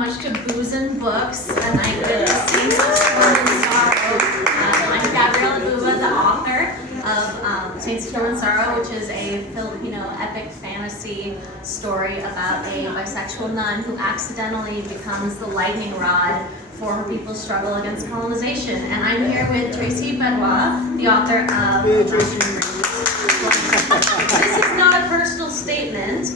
much to Booze and Books, and I read Saints of Storm and Sorrow. I'm Gabriela Badua, the author of Saints of Storm and Sorrow, which is a Filipino epic fantasy story about a bisexual nun who accidentally becomes the lightning rod for her people's struggle against colonization. And I'm here with Tracy Badua, the author of This is not a personal statement,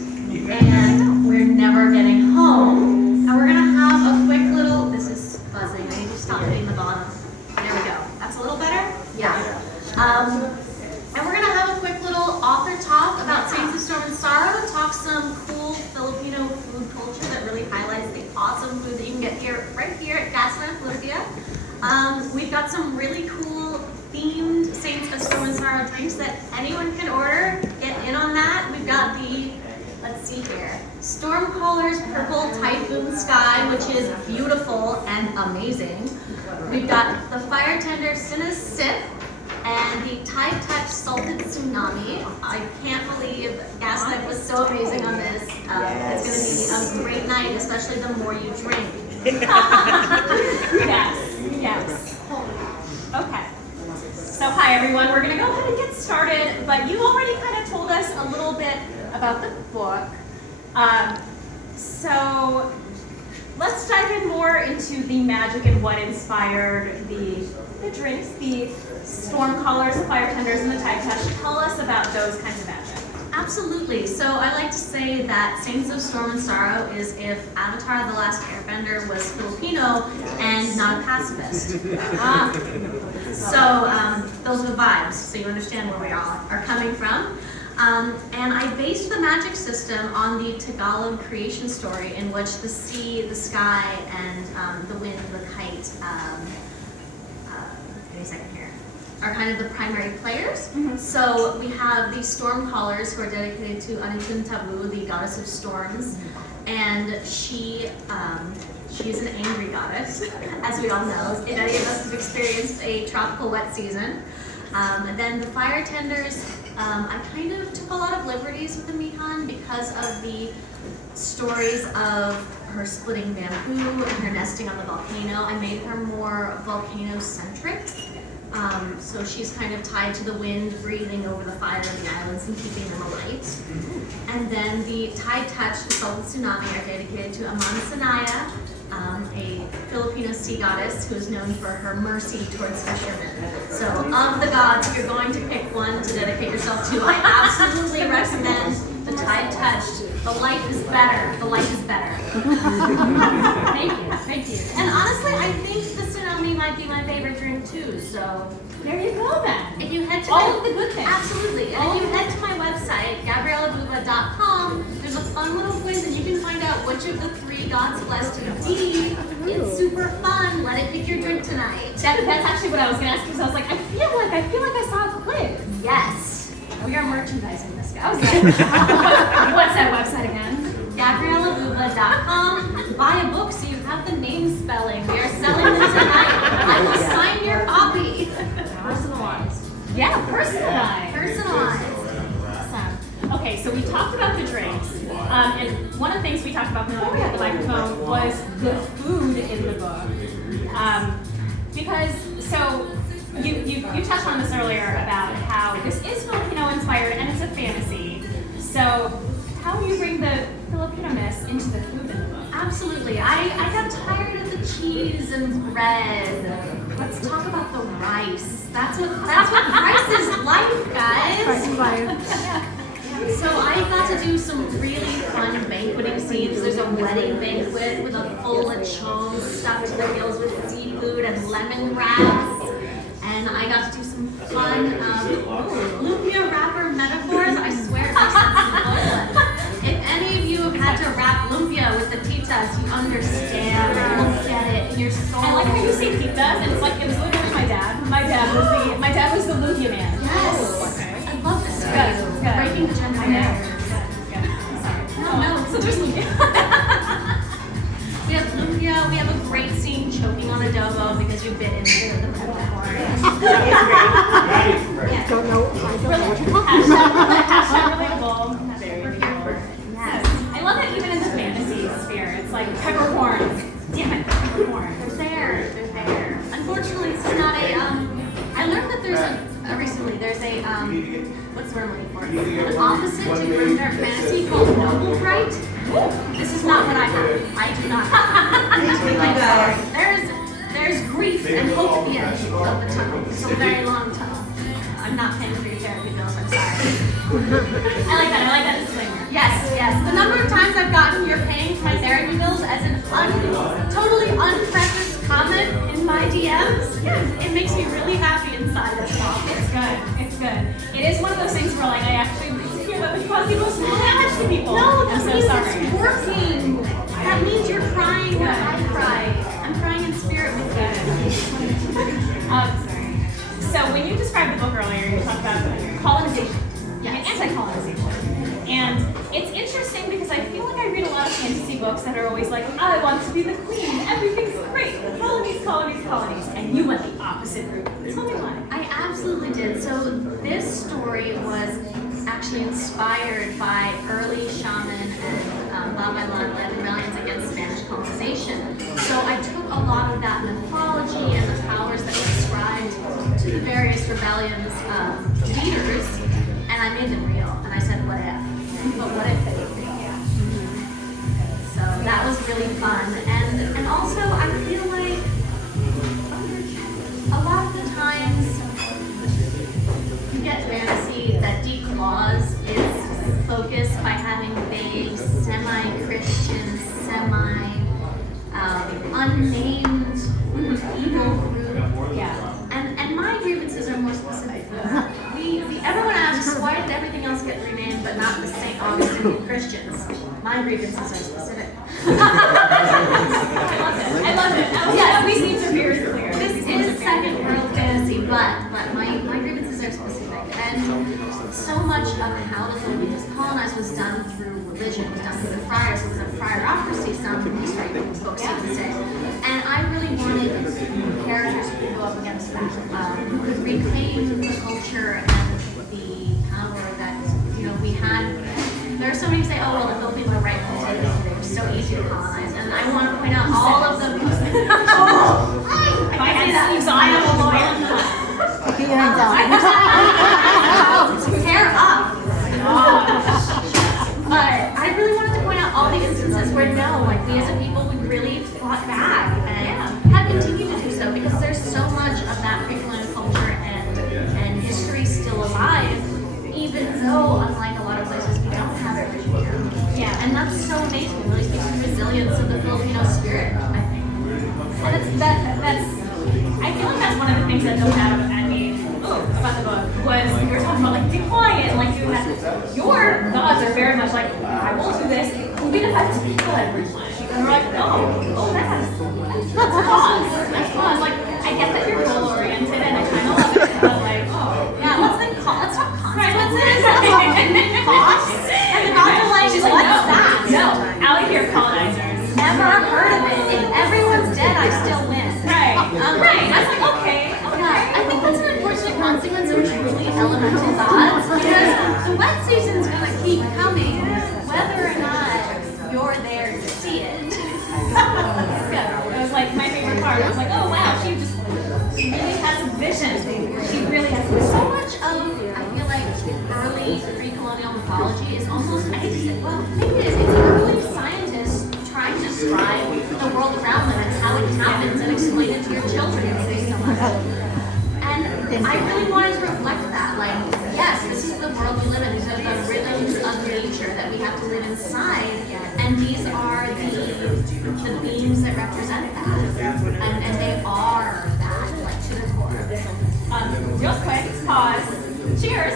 and we're never getting home. And we're gonna have a quick little, this is buzzing, I need to stop hitting the bottom. There we go. That's a little better? Yeah. And we're gonna have a quick little author talk about Saints of Storm and Sorrow, talk some cool Filipino food culture that really highlights the awesome food that you can get here, right here at Gaslamp Lumpia. We've got some really cool themed Saints of Storm and Sorrow drinks that anyone can order. Get in on that. We've got the, let's see here, Stormcaller's Purple Typhoon Sky, which is beautiful and amazing. We've got the Firetender Sina's Sip and the Tide-touched Salted Tsunami. I can't believe Gaslamp was so amazing on this. It's going to be a great night, especially the more you drink. Yes. Okay. So hi everyone, we're going to go ahead and get started, but you already kind of told us a little bit about the book. So let's dive in more into the magic and what inspired the drinks, the Stormcallers, the Firetenders, and the Tide-touched. Tell us about those kinds of magic. Absolutely. So I like to say that Saints of Storm and Sorrow is if Avatar: The Last Airbender was Filipino and not a pacifist. So those are the vibes, so you understand where we all are coming from. And I based the magic system on the Tagalog creation story in which the sea, the sky, and the wind, the kite, give me a second here, are kind of the primary players. Mm-hmm. So we have the Stormcallers, who are dedicated to Anitun Tabu, the goddess of storms, and she is an angry goddess, as we all know, if any of us have experienced a tropical wet season. And then the Firetenders, I kind of took a lot of liberties with the Mihan because of the stories of her splitting bamboo and her nesting on the volcano. I made her more volcano-centric. So she's kind of tied to the wind, breathing over the fire of the islands and keeping them alight. And then the Tide-touched Salted Tsunami are dedicated to Aman Sanaya, a Filipino sea goddess who is known for her mercy towards fishermen. So of the gods, if you're going to pick one to dedicate yourself to, I absolutely recommend the Tide-touched. The life is better. The life is better. Thank you. And honestly, I think the tsunami might be my favorite drink too, so. There you go then. If you head to all of the good things. Absolutely. And if you head to my website, gabrielabuba.com, there's a fun little quiz and you can find out which of the 3 gods blessed you be. It's super fun. Let it pick your drink tonight. That's actually what I was going to ask, because I was like, I feel like I saw a quiz. Yes. We are merchandising this, guys. What's that website again? gabrielabuba.com. Buy a book so you have the name spelling. We are selling them tonight. I will sign your copy. Personalized. Yeah, personalized. Personalized. Awesome. Okay, so we talked about the drinks. And one of the things we talked about before we had the microphone was the food in the book. Because, so, you touched on this earlier about how this is Filipino inspired and it's a fantasy. So how do you bring the Filipino-ness into the food in the book? Absolutely. I got tired of the cheese and bread. Let's talk about the rice. That's what rice is life, guys. So I got to do some really fun banqueting scenes. There's a wedding banquet with a full lechon stuffed to the gills with seafood and lemongrass. And I got to do some fun lumpia wrapper metaphors. I swear it makes sense in Poland. If any of you have had to wrap lumpia with the titas, you understand. You'll get it in your soul. I like how you say titas, and it's like it was literally my dad. My dad was the lumpia man. Yes. Oh, okay. I love this. Good. Breaking the gender barrier. Good. Sorry. No. So there's lumpia. We have lumpia. We have a great scene choking on adobo because you bit into the metaphor. I don't know. Hashtag relatable. Very relatable. Yes. I love that even in the fantasy sphere, it's like peppercorns what's the word I'm looking for? An opposite to grimdark fantasy called noble bright. This is not what I have. I do not have nothing like that. There's grief and hope at the end of the tunnel. It's a very long tunnel. I'm not paying for your therapy bills, I'm sorry. I like that disclaimer. Yes. The number of times I've gotten "you're paying for my therapy bills" as an totally unprefaced comment in my DMs, it makes me really happy inside as well. It's good. It is one of those things where like I actually hear that the quasi most attached to people. No, I'm that so means sorry. it's working. That means you're crying when I cry. I'm crying in spirit with you. Sorry. So when you described the book earlier, you talked about colonization, Yes. and anti-colonization. And it's interesting because I feel like I read a lot of fantasy books that are always like, I want to be the queen, everything's great, colonies, and you went the opposite route. Tell me why. I absolutely did. So this story was actually inspired by early shaman and Babaylan-led rebellions against Spanish colonization. So I took a lot of that mythology and the powers that were ascribed to the various rebellions' leaders, and I made them real. And I said, what if? But what if they were real? So that was really fun. And also I feel like a lot of the times you get fantasy that declaws its focus by having vague, semi-Christian, unnamed evil group. Yeah. And my grievances are more specific. Everyone asks, why did everything else get renamed but not the St. Augustine Christians? My grievances are specific. I love it. At least needs are very clear. This is second world fantasy, but my grievances are specific. And so much of how the Philippines was colonized was done through religion, was done through the friars. It was a friarocracy, some books even say. And I really wanted characters who could go up against that, who could reclaim the culture and the power that we had. There are so many who say, oh well, the Philippines were right from the beginning, they were so easy to colonize. And I want to point out all of them. If I had sleeves on, I'm a lawyer. Hair up. But I really wanted to point out all the instances where we as a people, we really fought back and have continued to do so, because there's so much of that pre-colonial culture and history still alive, even though unlike a lot of places we don't have it written down. Yeah, and that's so amazing. It really speaks to the resilience of the Filipino spirit, I think. And I feel like that's one of the things that jumped out at me about the book was you were talking about be quiet, your gods are very much like, I will do this, even if I have to kill everyone. And we're like, that's cause. Like, I get that you're goal oriented and I kind of love it, but Let's talk consequences. Costs. And the gods are like, she's what's like, that? No, out here colonizers. Never heard of it. If everyone's dead, I still win. Right. Right. I was like, okay. Yeah, I think that's an unfortunate consequence of truly elemental gods, because the wet season's gonna keep coming, whether or not you're there to see it. It was like my favorite part. I was like, oh wow, she really has a vision. She really has a vision. So much of, I feel like, early pre-colonial mythology is almost, I hate to say, well, maybe it is, it's early scientists trying to describe the world around them and how it happens and explain it to your children and say so much. And I really wanted to reflect that, yes, this is the world we live in, these are the rhythms of nature that we have to live inside, and these are the beings that represent that, and they are that, to the core. Real quick, pause. Cheers.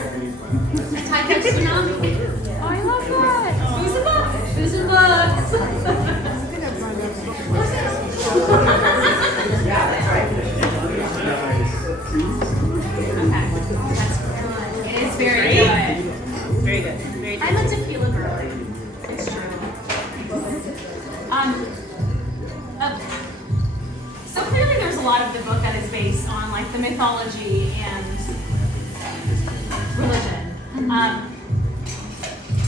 Tide-touched Tsunami. Oh, I love that. Booze and books. Booze and books. It is very good. Very good. Very good. I'm a tequila girl. It's true. So clearly there's a lot of the book that is based on the mythology and religion.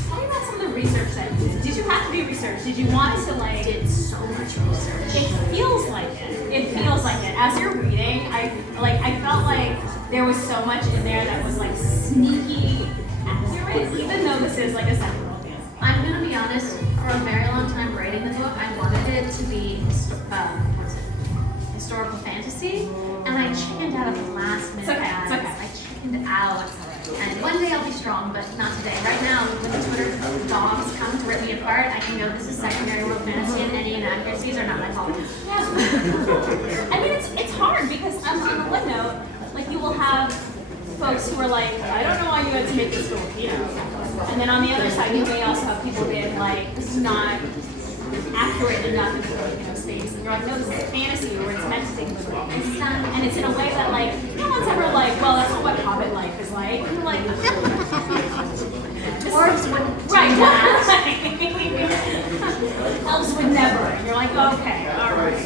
Tell me about some of the research that you did. Did you have to do research? Did you want to Did so much research. It feels like it. It feels like it. As you're reading, I felt like there was so much in there that was sneaky accurate, even though this is like a 7-year-old fantasy. I'm gonna be honest, for a very long time writing the book, I wanted it to be, historical fantasy, and I chickened out at the last minute. It's okay, guys. it's okay. I chickened out. And one day I'll be strong, but not today. Right now, when the Twitter dogs come to rip me apart, I can go, this is secondary world fantasy, and any inaccuracies are not my fault. Yeah. I mean, it's hard because on the one note, like you will have folks who are like, I don't know why you had to make this Filipino. And then on the other side, you may also have people being like, this is not accurate enough in the Filipino space. And you're like, no, this is fantasy, or it's meant to take liberties. And it's in a way that like, no one's ever like, well, that's not what Hobbit life is like. And you're like, Dwarves wouldn't. right, elves would never. And you're like, okay, all right.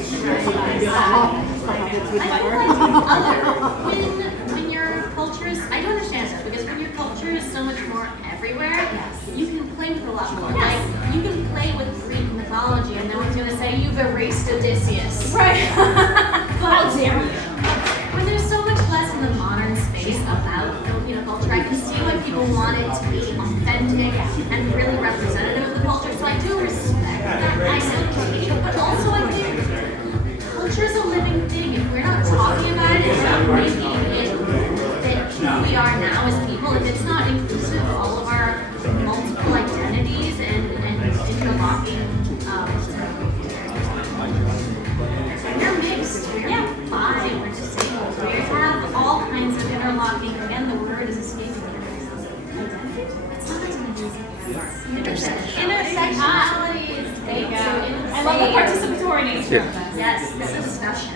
When your culture is, I do understand that, because when your culture is so much more everywhere, you can play with a lot more. Like, you can play with Greek mythology, and no one's going to say, you've erased Odysseus. Right. How dare you? When there's so much less in the modern space about Filipino culture, I can see why people want it to be authentic and really representative of the culture, so I do respect that. I still take it, but also I think culture is a living thing. If we're not talking about it, if we're not making it fit who we are now as people, if it's not inclusive of all of our multiple identities and interlocking, we're mixed, we're bi, we're disabled, we have all kinds of interlocking, again, the word is escaping me. It's not intersectionalities. There you go. I love the participatory nature of this. Yes, this is a discussion.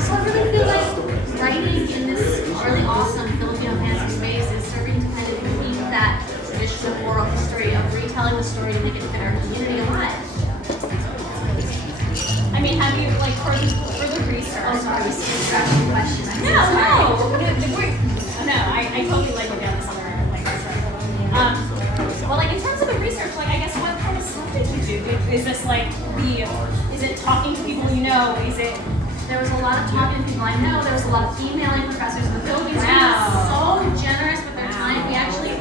So I really feel like writing in this really awesome Filipino fantasy space is serving to kind of keep that tradition of oral history, of retelling the story to make it fit our community alive. I mean, have you, like, for the research? Oh, sorry, scratching question. I'm so No, sorry. I totally like go down this other like research. Well, like in terms of the research, like I guess what kind of stuff did you do? Is this like is it talking to people you know? Is it? There was a lot of talking to people I know. There was a lot of emailing professors in the Philippines who Wow. were so generous with their time. We actually,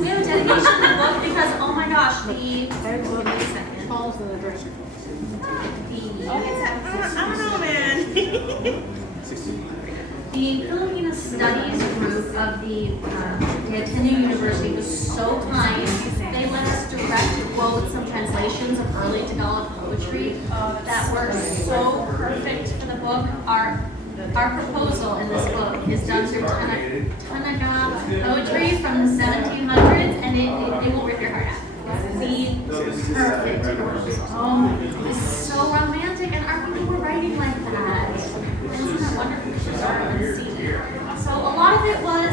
we have a dedication to the book because, oh my gosh, wait a second. Falls in the dresser. I don't know, man. The Filipino Studies group of the Ateneo University was so kind. They let us direct quote some translations of early Tagalog poetry that were so perfect for the book. Our proposal in this book is done through Tanaga poetry from the 1700s, and it will rip your heart out. The perfect proposal. Oh my God. It's so romantic, and our people were writing like that. And isn't that wonderful to start and see? So a lot of it was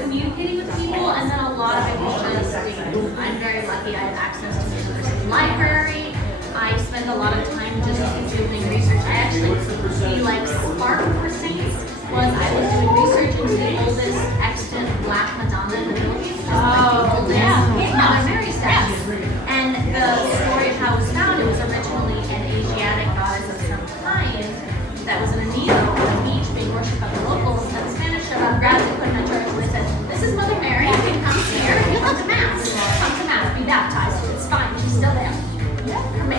communicating with people, and then a lot of it was just reading. I'm very lucky I have access to the university library. I spend a lot of time just doing research. I actually, the like spark for Saints was I was doing research into the oldest extant Black Madonna in the Philippines. Just like the oldest Mother Mary statue. And the story of how it was found, it was originally an Asiatic goddess of some kind that was in a nido on a beach being worshipped by the locals. And the Spanish grabbed it, put it in a church, and they said, this is Mother Mary, you can come here, you come to Mass. Come to Mass, be baptized, it's fine, she's still there.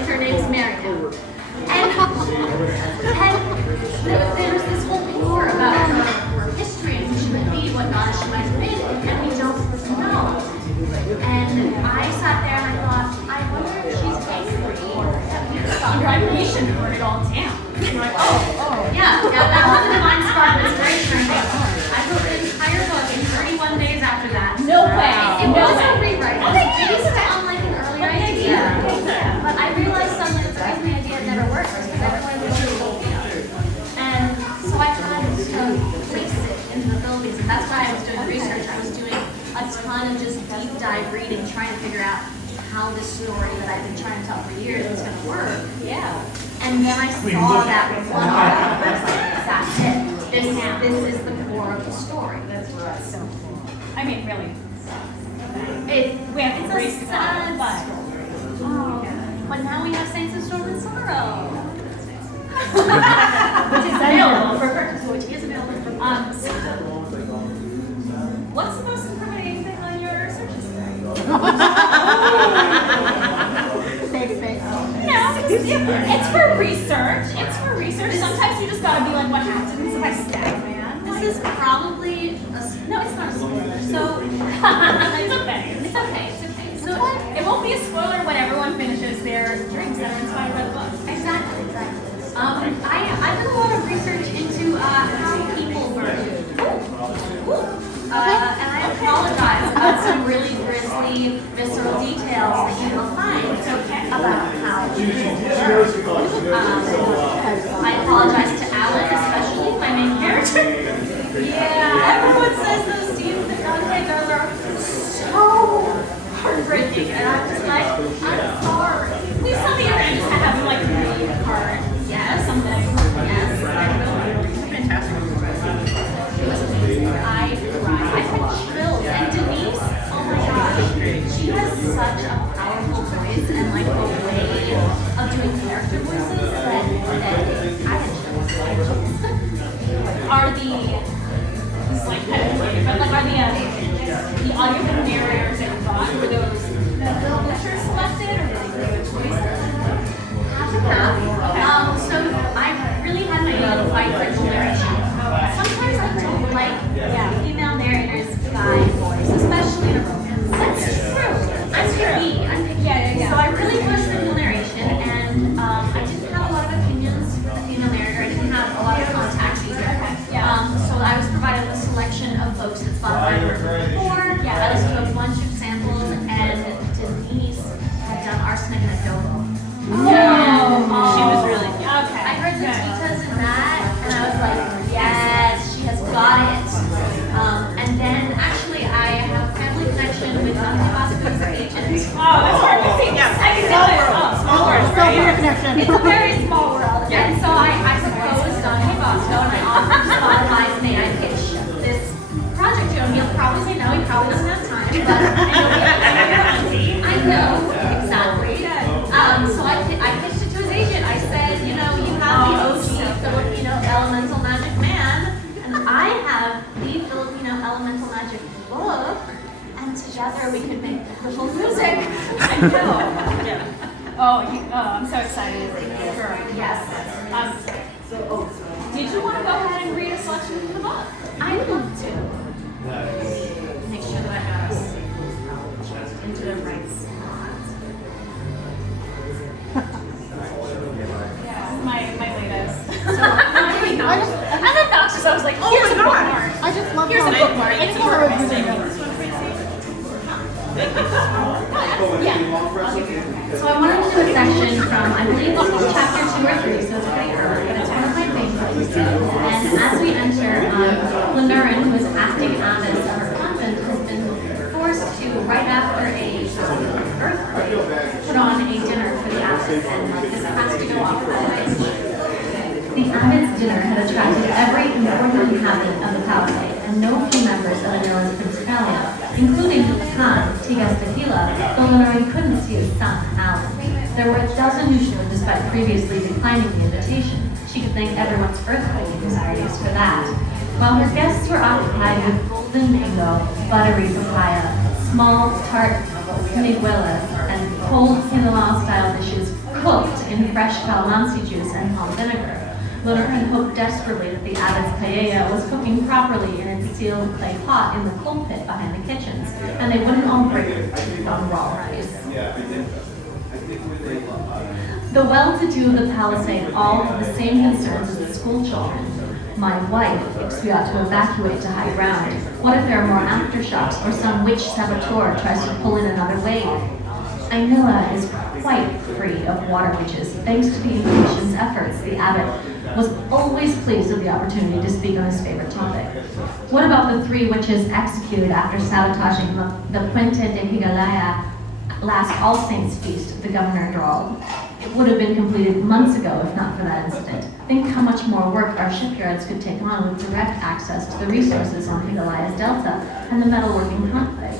Her name's Mary now. And there was this whole lore about her history and who she might be, what goddess she might have been, and we don't know. And I sat there and I thought, I wonder if she's angry that we thought You should burn it all down. you're like, yeah, that was the divine spark of inspiration. I wrote the entire book in 31 days after that. No way. It was a rewrite. It was based on like an earlier idea. But I realized suddenly that the reason the idea never worked was because everyone was really Filipino. And so I had to place it into the Philippines. And that's why I was doing research. I was doing a ton of just deep dive reading, trying to figure out how this story that I've been trying to tell for years was going to work. Yeah. And then I saw that one article, I was like, that's it. This is the core of the story. That's So cool. I mean, really. We have It's to a race to sad, God. But now we have Saints of Storm and Sorrow. which is available for purchase. Which is available for So, what's the most incriminating thing on your search history? You know, it's for research. It's for research. Sometimes you just gotta be like, what happens if I stab a man? This is probably no, it's not a spoiler. So It's okay. It's okay. It's okay. So it won't be a spoiler when everyone finishes their drinks that are inspired by the book. exactly. I've done a lot of research into how people burn. And I apologize about some really grisly, visceral details that you will find about how people burn. I apologize to Alan, especially my main character. Yeah, everyone says those scenes that Dante does are so heartbreaking, and I'm just like, I'm sorry. Please tell me you're gonna just have him like read a card. Yes, Something. yes, I will. Fantastic. I cried. I had chills. And Denise, oh my gosh, she has such a powerful voice and like a way of doing character voices that I had chills. Are the this is like kind of weird, but like are the audiobook narrators that you got, were those publishers selected or were they a choice? Half and half. So I really had my own fight for narration. Sometimes I don't like female narrators by voice, especially in a romance. That's true. I'm picky. Yeah. So I really pushed for female narration, and I didn't have a lot of opinions for the female narrator. I didn't have a lot of contacts either. So I was provided a selection of folks that Spotify worked with before. I listened to a bunch of samples, and Denise had done Arsenic and Adobo. She was really I heard the titas in that, and I was like, yes, she has got it. And then actually, I have a family connection with Vasco's agent. Oh, that's hard to see. Yeah. I can tell it. Small world, right? It's a very small world. And so I proposed on Vasco, and I offered Spotify, may I pitch this project to him. He'll probably say no, he probably doesn't have time, but I know, exactly. So I pitched it to his agent. I said, you know, you have the OG Filipino elemental magic man, and I have the Filipino elemental magic book, and together we could make beautiful music. I know. I'm so excited. Sure. Yes. Did you want to go ahead and read a selection from the book? I'd love to. Make sure that I got us into the right spot. My latest. So I'm really not. I'm obnoxious. I was like, here's a bookmark. I just love Here's a how bookmark. It's interesting. So I wanted to do a section from, I believe this is chapter 2 or 3, so it's pretty early, but it's one of my favorites. And as we enter, Lenurin, who is acting abbess of her convent, has been forced to, right after a earthquake, put on a dinner for the abbess, and this has to go off right away. The abbot's dinner had attracted every important inhabitant of the palisade, and no few members of Anila's Principalia, including the Khan, Tigas Tequila, though Lenurin couldn't see his son, Alan. There were a dozen who showed despite previously declining the invitation. She could thank everyone's earthquake anxieties for that. While her guests were occupied with golden mango, buttery papaya, small tart miguelas, and cold quinoa-style dishes cooked in fresh calamansi juice and palm vinegar, Lenurin hoped desperately that the abbot's paella was cooking properly in its sealed clay pot in the coal pit behind the kitchens, and they wouldn't all break their teeth on raw rice. The well-to-do of the palisade all had the same concerns as the school children. My wife thinks we ought to evacuate to high ground. What if there are more aftershocks or some witch saboteur tries to pull in another wave? Ainilla is quite free of water witches, thanks to the Inquisition's efforts. The abbot was always pleased with the opportunity to speak on his favorite topic. What about the 3 witches executed after sabotaging the Puente de Higalaya last All Saints feast? The governor drawled. It would have been completed months ago if not for that incident. Think how much more work our shipyards could take on with direct access to the resources on Higalaya's delta and the metalworking conflict.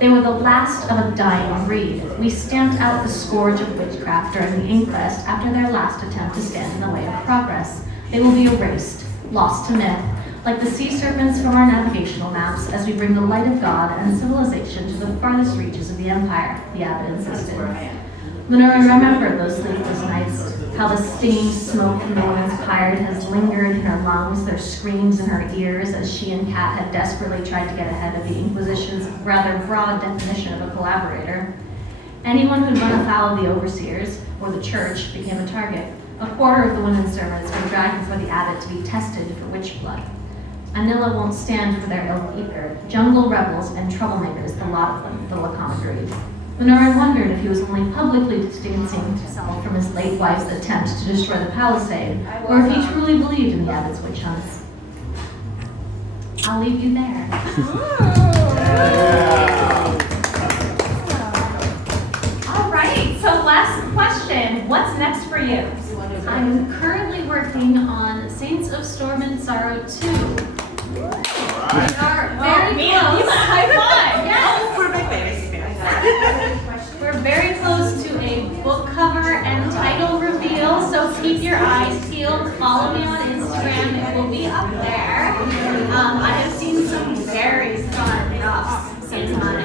They were the last of a dying breed. We stamped out the scourge of witchcraft during the inquest after their last attempt to stand in the way of progress. They will be erased, lost to myth, like the sea serpents from our navigational maps, as we bring the light of God and civilization to the farthest reaches of the empire, the abbot insisted. Lenora remembered those sleepless nights, how the stinging smoke from the woman's pyre has lingered in her lungs, their screams in her ears, as she and Kat had desperately tried to get ahead of the Inquisition's rather broad definition of a collaborator. Anyone who'd run afoul of the overseers, or the church, became a target. A quarter of the women's servants were dragged before the abbot to be tested for witch blood. Anilla won't stand for their ill either. Jungle rebels and troublemakers, the lot of them, the laconic agreed. Lenora wondered if he was only publicly distancing himself from his late wife's attempt to destroy the palisade, or if he truly believed in the abbot's witch hunts. I'll leave you there. All right, so last question. What's next for you? I'm currently working on Saints of Storm and Sorrow 2. We are very close. You high five. Yes. We're big fantasy fans. We're very close to a book cover and title reveal, so keep your eyes peeled. Follow me on Instagram, it will be up there. I have seen some very fun drafts in my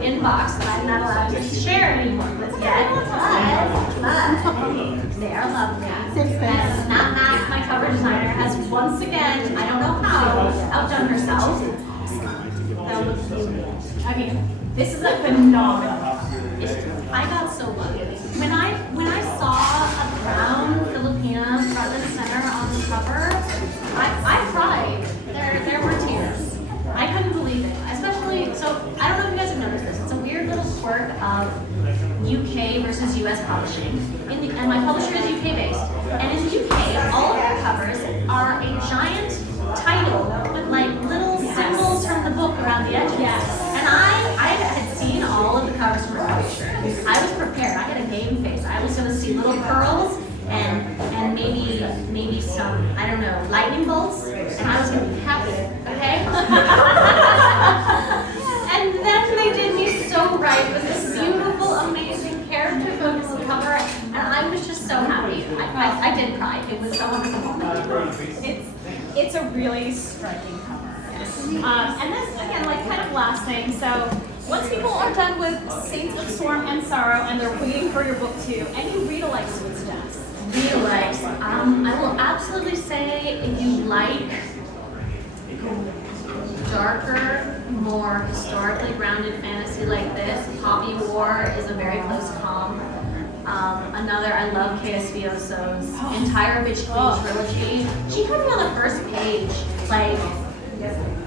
inbox that I'm not allowed to share anymore with yet, but they are lovely. And Matt Mack, my cover designer, has once again, I don't know how, outdone herself. I mean, this is a phenomenal. I got so lucky. When I saw a brown Filipina front and center on the cover, I cried. There were tears. I couldn't believe it. Especially, so I don't know if you guys have noticed this. It's a weird little quirk of UK versus US publishing. And my publisher is UK based. And in the UK, all of their covers are a giant title with like little symbols from the book around the edges. Yes. And I had seen all of the covers from my publisher. I was prepared. I had a game face. I was going to see little pearls and maybe some, I don't know, lightning bolts, and I was going to be happy, okay? And then they did me so right with this beautiful, amazing character-focused cover, and I was just so happy. I did cry. It was a wonderful moment. It's a really striking cover. And then again, like kind of last thing. So once people are done with Saints of Storm and Sorrow and they're waiting for your book 2, any read-alikes would suggest? Read-alikes. I will absolutely say if you like darker, more historically grounded fantasy like this, Poppy War is a very close comp. Another, I love K.S. Vioso's entire Witch Queen trilogy. She had me on the first page, like,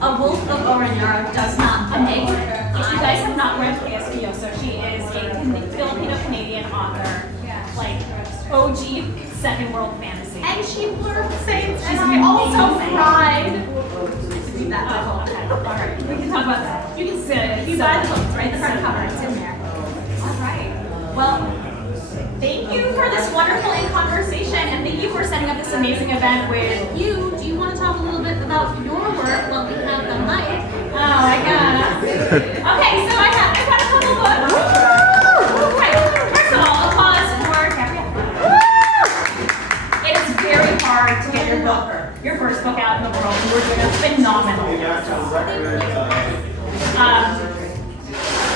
A Wolf of Orenyaro does not make. If you guys have not read K.S. Vioso, she is a Filipino-Canadian author, like OG second world fantasy. And she blurred Saints, and I also cried. Read that book. All right, we can talk about that. You can sit. If you buy the book, it's right in the front cover, it's in there. All right. Well, thank you for this wonderful conversation, and thank you for setting up this amazing event with You, do you want to talk a little bit about your work while we have the mic? Oh, I gotta. Okay, so I've got a couple books. Right. First of all, applause for Gabrielle. It is very hard to get your first book out in the world. You were doing a phenomenal job.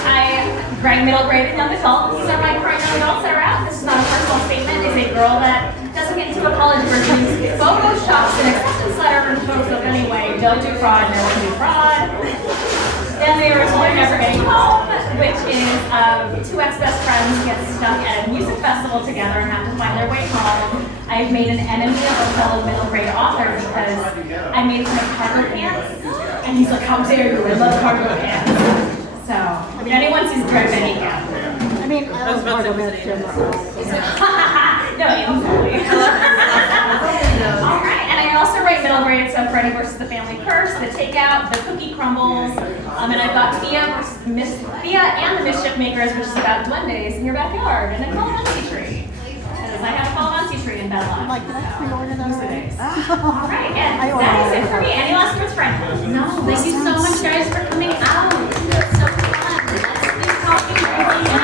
I write middle grade and young adult. These are my current young adults that are out. This is not a personal statement. It's a girl that doesn't get into a college version. Photoshops an acceptance letter from Photoshop anyway. Don't do fraud, never do fraud. Then there is One Never Getting Home, which is two ex-best friends get stuck at a music festival together and have to find their way home. I've made an enemy of a fellow middle grade author because I made him make cargo pants. And he's like, how dare you, I love cargo pants. So, if anyone sees Greg, then he can. I mean, I was part of it, Jim. No, absolutely. All right, and I also write middle grade, so Freddy versus the Family Curse, The Takeout, The Cookie Crumbles, and I've got Thea and the Mischief Makers, which is about duendes in your backyard, and a calamansi tree. Because I have a calamansi tree in Bella. Like, did I pre-order that already? All right, and that is it for me. Any last words for anyone? No, thank you so much, guys, for coming out. So fun. Let's be talking.